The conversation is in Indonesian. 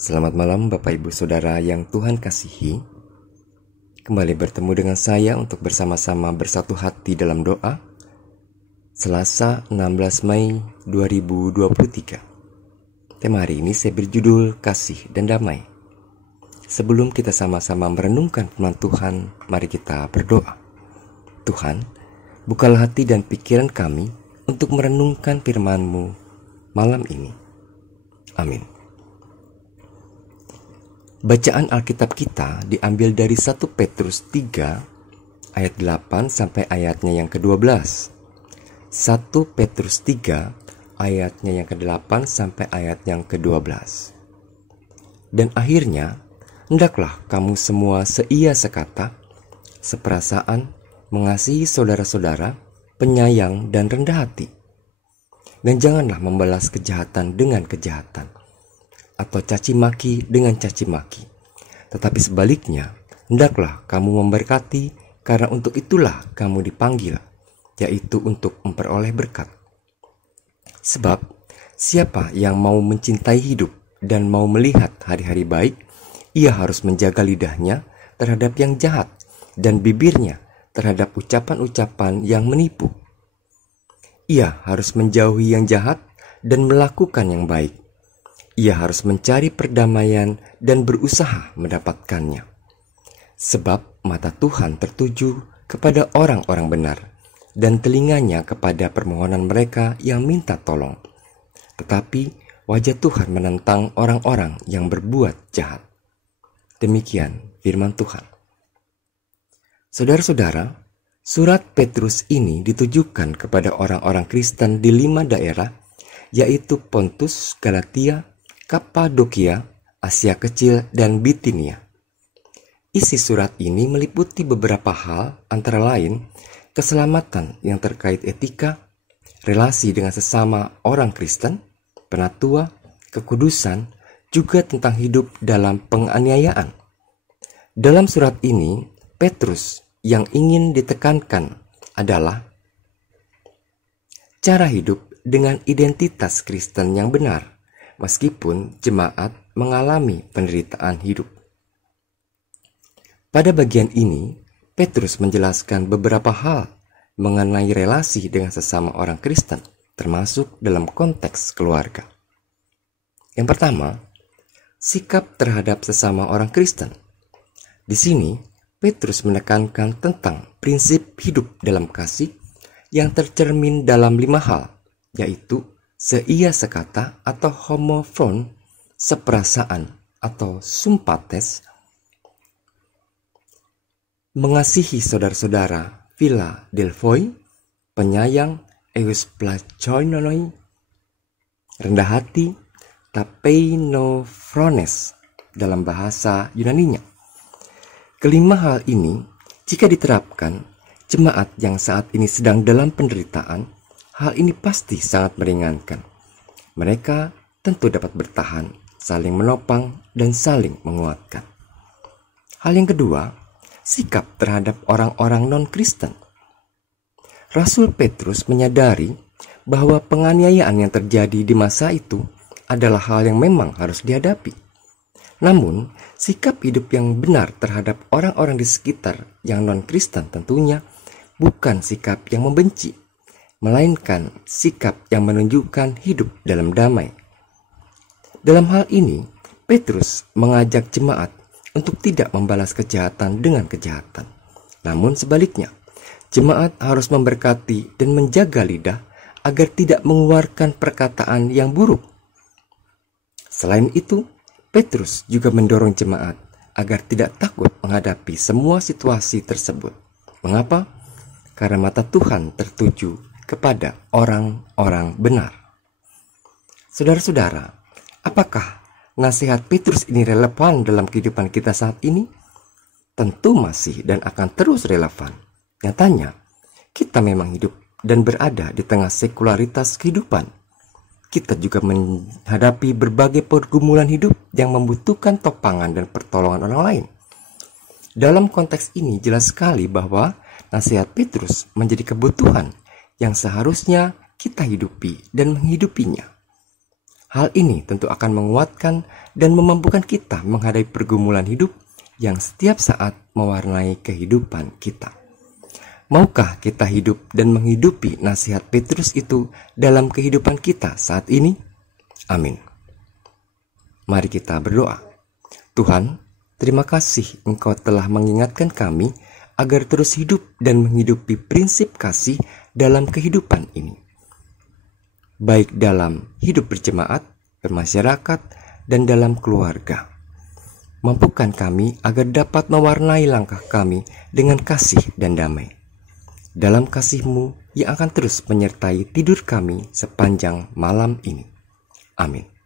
Selamat malam Bapak Ibu Saudara yang Tuhan kasihi. Kembali bertemu dengan saya untuk bersama-sama bersatu hati dalam doa. Selasa 16 Mei 2023. Tema hari ini saya berjudul Kasih dan Damai. Sebelum kita sama-sama merenungkan firman Tuhan, mari kita berdoa. Tuhan, bukalah hati dan pikiran kami untuk merenungkan firman-Mu malam ini. Amin. Bacaan Alkitab kita diambil dari 1 Petrus 3 ayat 8 sampai ayatnya yang ke-12. 1 Petrus 3 ayatnya yang ke-8 sampai ayat yang ke-12. Dan akhirnya, hendaklah kamu semua seia sekata, seperasaan, mengasihi saudara-saudara, penyayang dan rendah hati. Dan janganlah membalas kejahatan dengan kejahatan, atau caci maki dengan caci maki. Tetapi sebaliknya, hendaklah kamu memberkati, karena untuk itulah kamu dipanggil, yaitu untuk memperoleh berkat. Sebab, siapa yang mau mencintai hidup dan mau melihat hari-hari baik, ia harus menjaga lidahnya terhadap yang jahat dan bibirnya terhadap ucapan-ucapan yang menipu. Ia harus menjauhi yang jahat dan melakukan yang baik. Ia harus mencari perdamaian dan berusaha mendapatkannya. Sebab mata Tuhan tertuju kepada orang-orang benar, dan telinganya kepada permohonan mereka yang minta tolong. Tetapi wajah Tuhan menentang orang-orang yang berbuat jahat. Demikian firman Tuhan. Saudara-saudara, surat Petrus ini ditujukan kepada orang-orang Kristen di 5 daerah, yaitu Pontus, Galatia, Kapadokia, Asia Kecil, dan Bitinia. Isi surat ini meliputi beberapa hal, antara lain keselamatan yang terkait etika, relasi dengan sesama orang Kristen, penatua, kekudusan, juga tentang hidup dalam penganiayaan. Dalam surat ini, Petrus yang ingin ditekankan adalah cara hidup dengan identitas Kristen yang benar, meskipun jemaat mengalami penderitaan hidup. Pada bagian ini, Petrus menjelaskan beberapa hal mengenai relasi dengan sesama orang Kristen, termasuk dalam konteks keluarga. Yang pertama, sikap terhadap sesama orang Kristen. Di sini, Petrus menekankan tentang prinsip hidup dalam kasih yang tercermin dalam 5 hal, yaitu seia sekata atau homofron, seperasaan atau sympates, mengasihi saudara-saudara, Philadelphoi, penyayang, eusplachoinoi, rendah hati, tapeinofrones dalam bahasa Yunaninya. Kelima hal ini, jika diterapkan, jemaat yang saat ini sedang dalam penderitaan, hal ini pasti sangat meringankan. Mereka tentu dapat bertahan, saling menopang, dan saling menguatkan. Hal yang kedua, sikap terhadap orang-orang non-Kristen. Rasul Petrus menyadari bahwa penganiayaan yang terjadi di masa itu adalah hal yang memang harus dihadapi. Namun, sikap hidup yang benar terhadap orang-orang di sekitar yang non-Kristen tentunya bukan sikap yang membenci, melainkan sikap yang menunjukkan hidup dalam damai. Dalam hal ini, Petrus mengajak jemaat untuk tidak membalas kejahatan dengan kejahatan. Namun sebaliknya, jemaat harus memberkati dan menjaga lidah agar tidak mengeluarkan perkataan yang buruk. Selain itu, Petrus juga mendorong jemaat agar tidak takut menghadapi semua situasi tersebut. Mengapa? Karena mata Tuhan tertuju kepada orang-orang benar. Saudara-saudara, apakah nasihat Petrus ini relevan dalam kehidupan kita saat ini? Tentu masih dan akan terus relevan. Nyatanya, kita memang hidup dan berada di tengah sekularitas kehidupan. Kita juga menghadapi berbagai pergumulan hidup yang membutuhkan topangan dan pertolongan orang lain. Dalam konteks ini jelas sekali bahwa nasihat Petrus menjadi kebutuhan yang seharusnya kita hidupi dan menghidupinya. Hal ini tentu akan menguatkan dan memampukan kita menghadapi pergumulan hidup yang setiap saat mewarnai kehidupan kita. Maukah kita hidup dan menghidupi nasihat Petrus itu dalam kehidupan kita saat ini? Amin. Mari kita berdoa. Tuhan, terima kasih Engkau telah mengingatkan kami agar terus hidup dan menghidupi prinsip kasih dalam kehidupan ini, baik dalam hidup berjemaat, bermasyarakat, dan dalam keluarga. Mampukan kami agar dapat mewarnai langkah kami dengan kasih dan damai. Dalam kasih-Mu yang akan terus menyertai tidur kami sepanjang malam ini. Amin.